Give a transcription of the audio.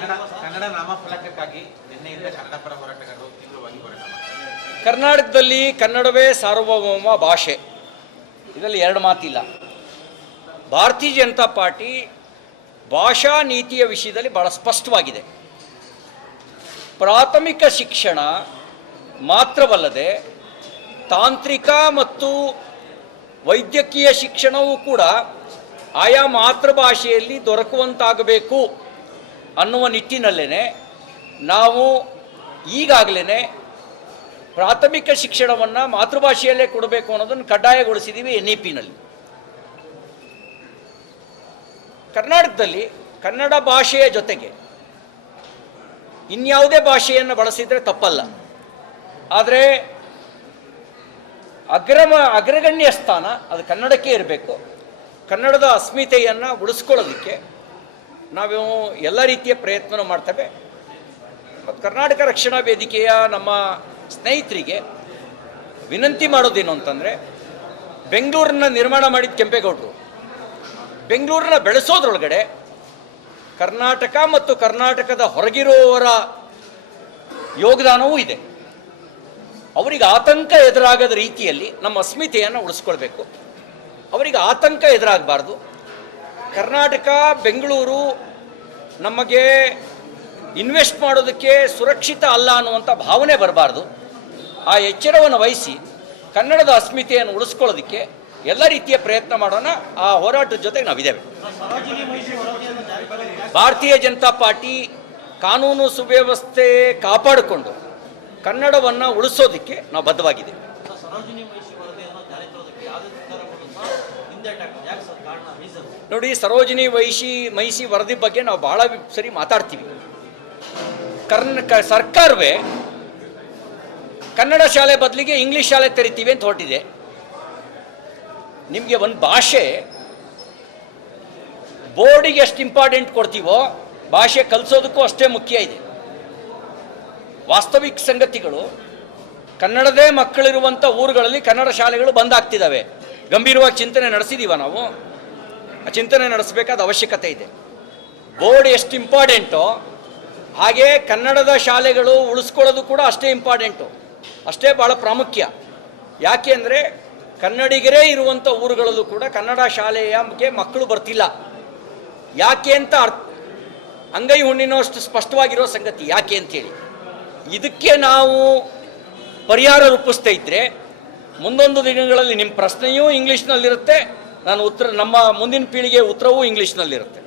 ಕನ್ನಡ ನಾಮಫಲಕಕ್ಕಾಗಿ ನಿನ್ನೆಯಿಂದ ಕನ್ನಡ ಪರ ಹೋರಾಟಗಾರರು ತೀವ್ರವಾಗಿ ಹೋರಾಟ ಮಾಡ್ತಾರೆ. ಕರ್ನಾಟಕದಲ್ಲಿ ಕನ್ನಡವೇ ಸಾರ್ವಭೌಮ ಭಾಷೆ, ಇದರಲ್ಲಿ ಎರಡು ಮಾತಿಲ್ಲ. ಭಾರತೀಯ ಜನತಾ ಪಾರ್ಟಿ ಭಾಷಾ ನೀತಿಯ ವಿಷಯದಲ್ಲಿ ಭಾಳ ಸ್ಪಷ್ಟವಾಗಿದೆ. ಪ್ರಾಥಮಿಕ ಶಿಕ್ಷಣ ಮಾತ್ರವಲ್ಲದೆ ತಾಂತ್ರಿಕ ಮತ್ತು ವೈದ್ಯಕೀಯ ಶಿಕ್ಷಣವೂ ಕೂಡ ಆಯಾ ಮಾತೃಭಾಷೆಯಲ್ಲಿ ದೊರಕುವಂತಾಗಬೇಕು ಅನ್ನುವ ನಿಟ್ಟಿನಲ್ಲೇ ನಾವು ಈಗಾಗಲೇ ಪ್ರಾಥಮಿಕ ಶಿಕ್ಷಣವನ್ನು ಮಾತೃಭಾಷೆಯಲ್ಲೇ ಕೊಡಬೇಕು ಅನ್ನೋದನ್ನು ಕಡ್ಡಾಯಗೊಳಿಸಿದ್ದೀವಿ NEP-ನಲ್ಲಿ. ಕರ್ನಾಟಕದಲ್ಲಿ ಕನ್ನಡ ಭಾಷೆಯ ಜೊತೆಗೆ ಇನ್ಯಾವುದೇ ಭಾಷೆಯನ್ನು ಬಳಸಿದರೆ ತಪ್ಪಲ್ಲ. ಆದರೆ ಅಗ್ರಗಣ್ಯ ಸ್ಥಾನ ಅದು ಕನ್ನಡಕ್ಕೆ ಇರಬೇಕು. ಕನ್ನಡದ ಅಸ್ಮಿತೆಯನ್ನು ಉಳಿಸ್ಕೊಳ್ಳೋದಕ್ಕೆ ನಾವು ಎಲ್ಲ ರೀತಿಯ ಪ್ರಯತ್ನ ಮಾಡ್ತೇವೆ. ಮತ್ತು ಕರ್ನಾಟಕ ರಕ್ಷಣಾ ವೇದಿಕೆಯ ನಮ್ಮ ಸ್ನೇಹಿತರಿಗೆ ವಿನಂತಿ ಮಾಡೋದೇನು ಅಂತಂದರೆ, ಬೆಂಗಳೂರನ್ನ ನಿರ್ಮಾಣ ಮಾಡಿದ ಕೆಂಪೇಗೌಡರು, ಬೆಂಗಳೂರನ್ನ ಬೆಳೆಸೋದ್ರೊಳಗಡೆ ಕರ್ನಾಟಕ ಮತ್ತು ಕರ್ನಾಟಕದ ಹೊರಗಿರುವವರ ಯೋಗದಾನವೂ ಇದೆ. ಅವರಿಗೆ ಆತಂಕ ಎದುರಾಗದ ರೀತಿಯಲ್ಲಿ ನಮ್ಮ ಅಸ್ಮಿತೆಯನ್ನು ಉಳಿಸ್ಕೊಳ್ಬೇಕು. ಅವರಿಗೆ ಆತಂಕ ಎದುರಾಗಬಾರ್ದು. ಕರ್ನಾಟಕ, ಬೆಂಗಳೂರು ನಮಗೆ ಇನ್ವೆಸ್ಟ್ ಮಾಡೋದಕ್ಕೆ ಸುರಕ್ಷಿತ ಅಲ್ಲ ಅನ್ನುವಂಥ ಭಾವನೆ ಬರಬಾರ್ದು. ಆ ಎಚ್ಚರವನ್ನು ವಹಿಸಿ ಕನ್ನಡದ ಅಸ್ಮಿತೆಯನ್ನು ಉಳಿಸ್ಕೊಳ್ಳೋದಕ್ಕೆ ಎಲ್ಲ ರೀತಿಯ ಪ್ರಯತ್ನ ಮಾಡೋಣ. ಆ ಹೋರಾಟದ ಜೊತೆಗೆ ನಾವಿದ್ದೇವೆ. ಭಾರತೀಯ ಜನತಾ ಪಾರ್ಟಿ ಕಾನೂನು ಸುವ್ಯವಸ್ಥೆ ಕಾಪಾಡಿಕೊಂಡು ಕನ್ನಡವನ್ನು ಉಳಿಸೋದಕ್ಕೆ ನಾವು ಬದ್ಧವಾಗಿದ್ದೇವೆ. ನೋಡಿ, ಸರೋಜಿನಿ ಮಹಿಷಿ ವರದಿ ಬಗ್ಗೆ ನಾವು ಬಹಳ ಸರಿ ಮಾತಾಡ್ತೀವಿ. ಸರ್ಕಾರವೇ ಕನ್ನಡ ಶಾಲೆ ಬದಲಿಗೆ ಇಂಗ್ಲೀಷ್ ಶಾಲೆ ತೆರಿತೀವಿ ಅಂತ ಹೊರಟಿದೆ. ನಿಮಗೆ ಒಂದು ಭಾಷೆ ಬೋರ್ಡಿಗೆ ಎಷ್ಟು ಇಂಪಾರ್ಟೆಂಟ್ ಕೊಡ್ತೀವೋ ಭಾಷೆ ಕಲಿಸೋದಕ್ಕೂ ಅಷ್ಟೇ ಮುಖ್ಯ ಇದೆ. ವಾಸ್ತವಿಕ ಸಂಗತಿಗಳು, ಕನ್ನಡದೇ ಮಕ್ಕಳಿರುವಂಥ ಊರುಗಳಲ್ಲಿ ಕನ್ನಡ ಶಾಲೆಗಳು ಬಂದಾಗ್ತಿದ್ದಾವೆ. ಗಂಭೀರವಾಗಿ ಚಿಂತನೆ ನಡೆಸಿದ್ದೀವ ನಾವು. ಆ ಚಿಂತನೆ ನಡೆಸಬೇಕಾದ ಅವಶ್ಯಕತೆ ಇದೆ. ಬೋರ್ಡ್ ಎಷ್ಟು ಇಂಪಾರ್ಟೆಂಟೋ ಹಾಗೆ ಕನ್ನಡದ ಶಾಲೆಗಳು ಉಳಿಸ್ಕೊಳ್ಳೋದು ಕೂಡ ಅಷ್ಟೇ ಇಂಪಾರ್ಟೆಂಟು, ಅಷ್ಟೇ ಭಾಳ ಪ್ರಾಮುಖ್ಯ. ಯಾಕೆ ಅಂದರೆ ಕನ್ನಡಿಗರೇ ಇರುವಂಥ ಊರುಗಳಲ್ಲೂ ಕೂಡ ಕನ್ನಡ ಶಾಲೆಗೆ ಮಕ್ಕಳು ಬರ್ತಿಲ್ಲ. ಯಾಕೆ ಅಂತ ಅಂಗೈ ಹುಣ್ಣಿನಷ್ಟು ಸ್ಪಷ್ಟವಾಗಿರೋ ಸಂಗತಿ ಯಾಕೆ ಅಂತೇಳಿ ಇದಕ್ಕೆ ನಾವು ಪರಿಹಾರ ರೂಪಿಸ್ತಾ ಇದ್ದರೆ ಮುಂದೊಂದು ದಿನಗಳಲ್ಲಿ ನಿಮ್ಮ ಪ್ರಶ್ನೆಯೂ ಇಂಗ್ಲೀಷ್ನಲ್ಲಿರುತ್ತೆ, ನಮ್ಮ ಮುಂದಿನ ಪೀಳಿಗೆ ಉತ್ತರವೂ ಇಂಗ್ಲೀಷ್ನಲ್ಲಿರುತ್ತೆ.